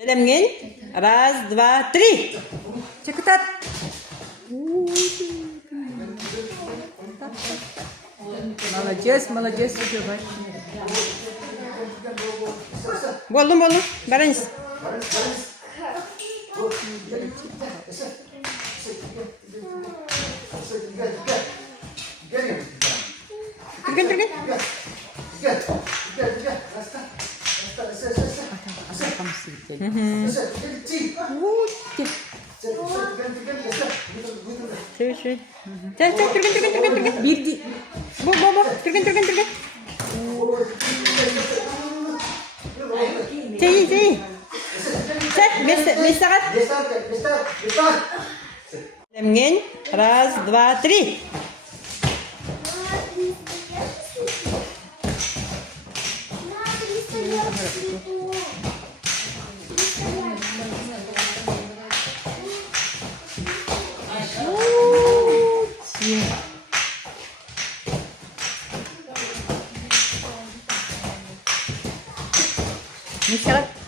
Белемген. Раз, два, три. Чекатат. Молодец, молодец. Болдum. Барыңыз. Түрген. Түрген. Бирди. Бол. Түрген. Тей. Бес сағат. Белемген. Раз, два, три. Бес сағат.